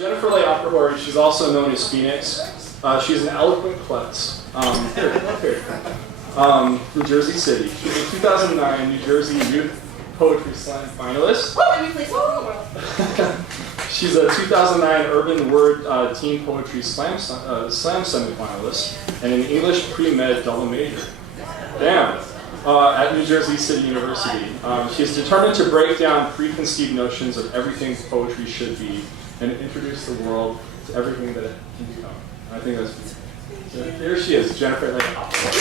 Jennifer-Leigh Oprihory, she's also known as Phoenix. She's an eloquent klutz. From Jersey City. She's a 2009 New Jersey Youth Poetry Slam finalist. She's a 2009 Urban Word Teen Poetry Slam semifinalist and an English pre-med double major. Damn. At New Jersey City University. She's determined to break down preconceived notions of everything poetry should be and introduce the world to everything that it can become. And I think that's here she is, Jennifer-Leigh Oprihory.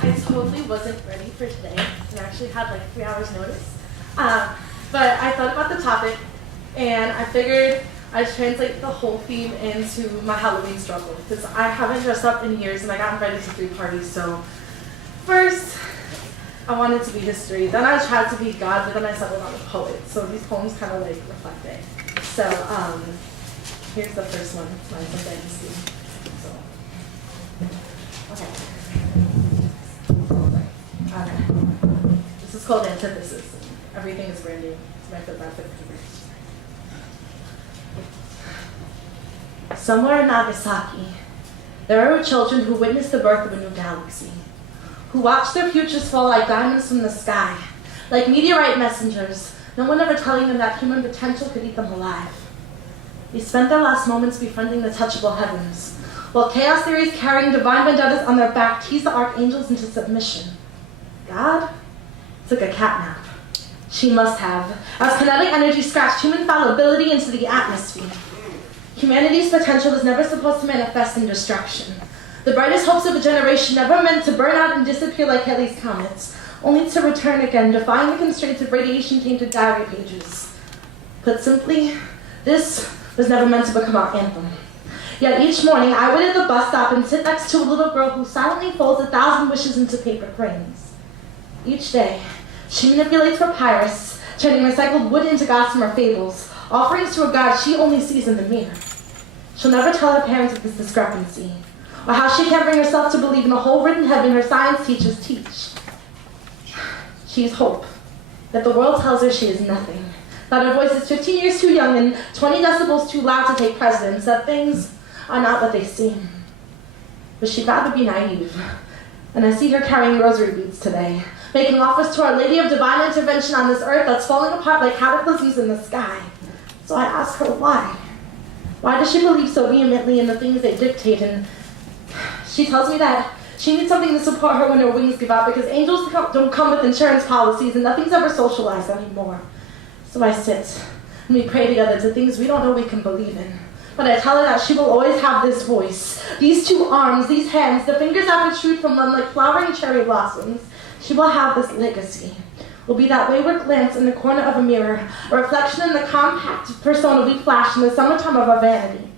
I totally wasn't ready for today and actually had like 3 hours notice. But I thought about the topic and I figured I'd translate the whole theme into my Halloween struggle because I haven't dressed up in years and I got invited to 3 parties. So first, I wanted to be history. Then I tried to be God, but then I settled on a poet. So these poems kind of like reflect it. So here's the first one. It's nice and fantasy. So, okay. This is called Antithesis. Everything is brand new. It's my favorite. Somewhere in Nagasaki, there are children who witness the birth of a new galaxy, who watch their futures fall like diamonds from the sky, like meteorite messengers, no one ever telling them that human potential could eat them alive. They spent their last moments befriending the touchable heavens, while chaos theories carrying divine vendettas on their back teased the archangels into submission. God took a catnap. She must have, as kinetic energy scratched human fallibility into the atmosphere. Humanity's potential was never supposed to manifest in destruction. The brightest hopes of a generation never meant to burn out and disappear like Halley's comets, only to return again, defying the constraints of radiation-tainted diary pages. Put simply, this was never meant to become our anthem. Yet each morning, I wait at the bus stop and sit next to a little girl who silently folds 1,000 wishes into paper cranes. Each day, she manipulates papyrus, turning recycled wood into gossamer fables, offerings to a God she only sees in the mirror. She'll never tell her parents of this discrepancy, or how she can't bring herself to believe in a whole written heaven her science teachers teach. She's hope, that the world tells her she is nothing, that her voice is 15 years too young and 20 decibels too loud to take precedence, that things are not what they seem. But she'd rather be naive, and I see her carrying rosary beads today, making offers to Our Lady of Divine Intervention on this earth that's falling apart like cataclysms in the sky. So I ask her why. Why does she believe so vehemently in the things they dictate? And she tells me that she needs something to support her when her wings give out because angels don't come with insurance policies and nothing's ever socialized anymore. So I sit and we pray together to things we don't know we can believe in. But I tell her that she will always have this voice, these 2 arms, these hands, the fingers that protrude from them like flowering cherry blossoms. She will have this legacy. Will be that wayward glance in the corner of a mirror, a reflection in the compact persona we flash in the summertime of our vanity.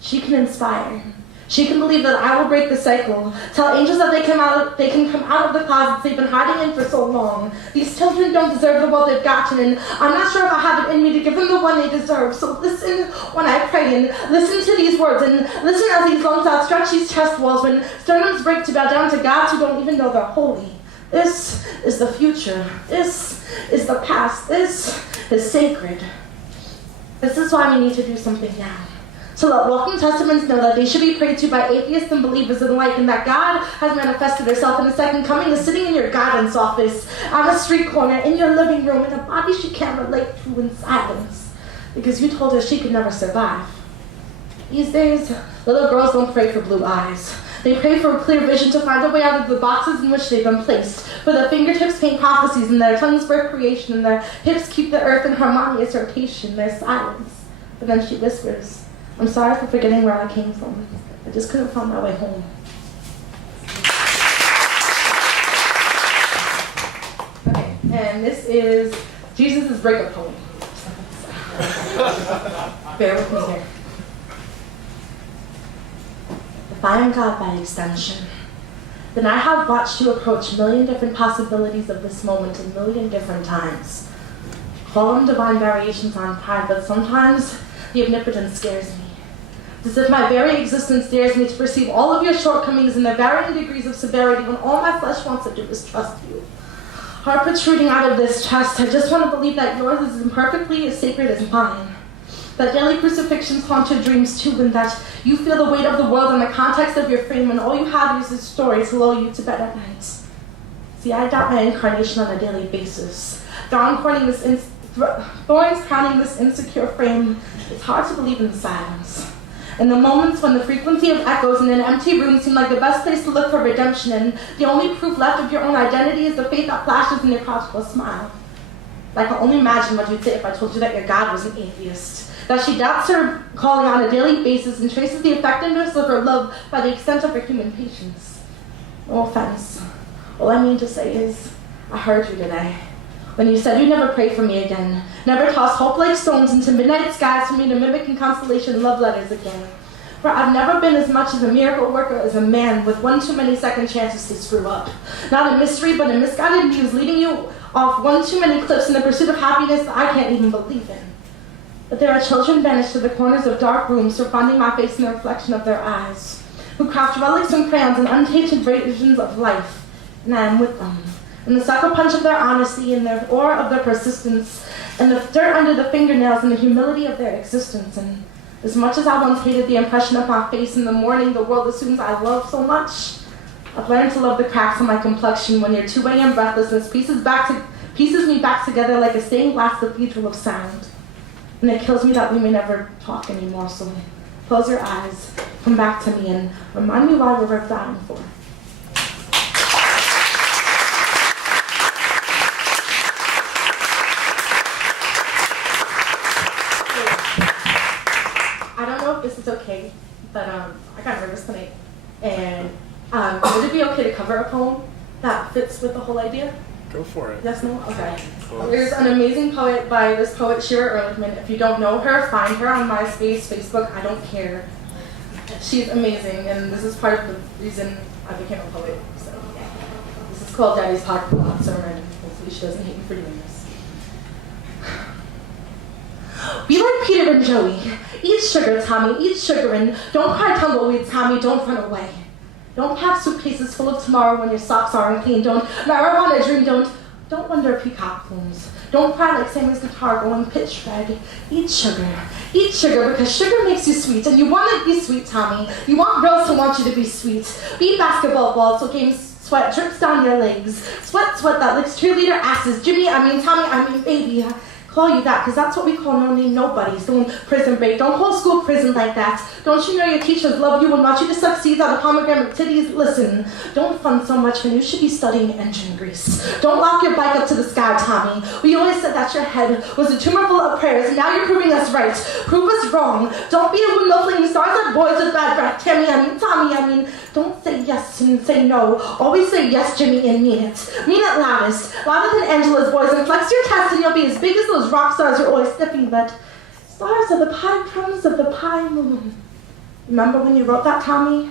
She can inspire. She can believe that I will break the cycle, tell angels that they can come out of the closets they've been hiding in for so long. These children don't deserve the world they've gotten, and I'm not sure if I have it in me to give them the one they deserve. So listen when I pray, and listen to these words, and listen as these lungs outstretch these chest walls when sternums break to bow down to gods who don't even know they're holy. This is the future. This is the past. This is sacred. This is why we need to do something now. To let walking testaments know that they should be prayed to by atheists and believers alike, and that God has manifested herself in the second coming is sitting in your guidance office, on a street corner, in your living room, in a body she can't relate to in silence, because you told her she could never survive. These days, little girls don't pray for blue eyes. They pray for a clear vision to find a way out of the boxes in which they've been placed. For their fingertips paint prophecies, and their tongues birth creation, and their hips keep the earth in harmonious rotation. There's silence. But then she whispers, I'm sorry for forgetting where I came from. I just couldn't find my way home. Okay, and this is Jesus' breakup poem. Bear with me here. If I am God by extension, then I have watched you approach 1,000,000 different possibilities of this moment in 1,000,000 different times. Call them divine variations on pride, but sometimes the omnipotence scares me. It's as if my very existence dares me to perceive all of your shortcomings in their varying degrees of severity when all my flesh wants to do is trust you. heart protruding out of this chest. I just want to believe that yours is imperfectly as sacred as mine. That daily crucifixions haunt your dreams too, and that you feel the weight of the world in the context of your frame, and all you have is this story to lull you to bed at night. See, I doubt my incarnation on a daily basis. Thorns crowning this insecure frame. It's hard to believe in the silence. In the moments when the frequency of echoes in an empty room seem like the best place to look for redemption, and the only proof left of your own identity is the faith that flashes in your prodigal smile. I can only imagine what you'd say if I told you that your God was an atheist, that she doubts her calling on a daily basis and traces the effectiveness of her love by the extent of her human patience. No offense. All I mean to say is, I heard you today. When you said you'd never pray for me again, never toss hope like stones into midnight skies for me to mimic in constellation love letters again. For I've never been as much as a miracle worker as a man with one too many second chances to screw up. Not a mystery, but a misguided muse leading you off one too many cliffs in the pursuit of happiness that I can't even believe in. But there are children banished to the corners of dark rooms, surrounding my face in the reflection of their eyes, who craft relics and crayons and untainted visions of life, and I am with them. In the sucker punch of their honesty, in their awe of their persistence, and the dirt under the fingernails, and the humility of their existence. And as much as I once hated the impression of my face in the morning the world assumes I love so much, I've learned to love the cracks on my complexion when your 2 a.m. breathlessness pieces me back together like a stained glass cathedral of sound. And it kills me that we may never talk anymore, so close your eyes, come back to me, and remind me why we're worth dying for. This is okay, but I got nervous tonight, and would it be okay to cover a poem that fits with the whole idea? Go for it. Yes, no? Okay. There's an amazing poet by this poet, Jennifer-Leigh Oprihory. If you don't know her, find her on MySpace, Facebook, I don't care. She's amazing, and this is part of the reason I became a poet. So this is called Daddy's Hot Sermon. Hopefully she doesn't hate me for doing this. Be like Peter and Joey. Eat sugar, Tommy, eat sugar, and don't cry tumbleweed, Tommy, don't run away. Don't pack suitcases full of tomorrow when your socks aren't clean. Don't marijuana dream, don't wonder peacock plumes. Don't cry like Sammy's guitar going pitch red. Eat sugar because sugar makes you sweet, and you want to be sweet, Tommy. You want girls to want you to be sweet. Be basketball balls so games sweat drips down your legs. Sweat that licks cheerleader asses. Tommy, baby. Call you that, because that's what we call no-name nobodies. Don't prison break. Don't whole school prison like that. Don't you know your teachers love you and want you to suck seeds out of pomegranate titties? Listen, don't fun so much when you should be studying engine grease. Don't lock your bike up to the sky, Tommy. We always said that your head was a tumor full of prayers, and now you're proving us right. Prove us wrong. Don't be a windmill flinging stars like boys with bad breath. Tommy, don't say yes and say no. Always say yes, Jimmy, and mean it. Mean it loudest. Louder than Angela's voice, and flex your chest, and you'll be as big as those rock stars you're always sniffing, but stars are the pie crumbs of the pie moon. Remember when you wrote that, Tommy?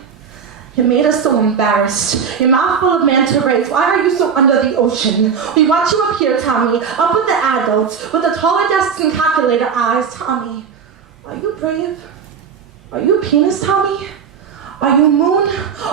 You made us so embarrassed. Your mouth full of manta rays. Why are you so under the ocean? We watch you up here, Tommy, up with the adults, with the taller desks and calculator eyes, Tommy. Are you brave? Are you a penis, Tommy? Are you moon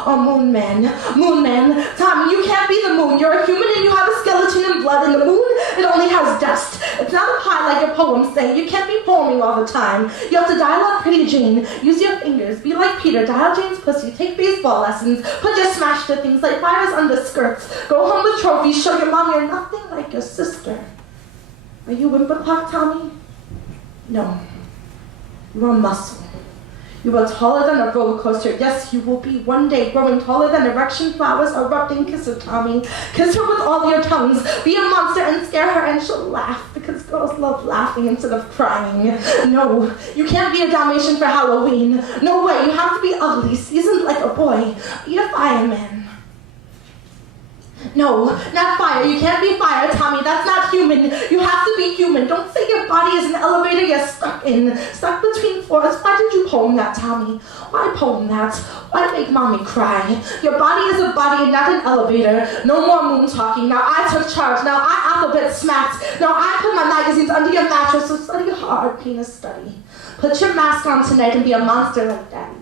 or moon man? Moon man. Tommy, you can't be the moon. You're a human and you have a skeleton and blood, and the moon, it only has dust. It's not a pie like your poems say. You can't be poeming all the time. You have to dialogue pretty Jane. Use your fingers. Be like Peter. Dial Jane's pussy. Take baseball lessons. Put your smash to things like fires under skirts. Go home with trophies. Show your mom you're nothing like your sister. Are you whimper clock, Tommy? No. You're a muscle. You are taller than a roller coaster. Yes, you will be one day growing taller than erection flowers erupting. Kiss her, Tommy. Kiss her with all your tongues. Be a monster and scare her, and she'll laugh because girls love laughing instead of crying. No, you can't be a Dalmatian for Halloween. No way, you have to be ugly, seasoned like a boy. Be a fireman. No, not fire. You can't be fire, Tommy. That's not human. You have to be human. Don't say your body is an elevator you're stuck in. Stuck between floors. Why did you poem that, Tommy? Why poem that? Why make mommy cry? Your body is a body and not an elevator. No more moon talking. Now I took charge. Now I alphabet smacked. Now I put my magazines under your mattress. So study hard, penis, study. Put your mask on tonight and be a monster like Daddy.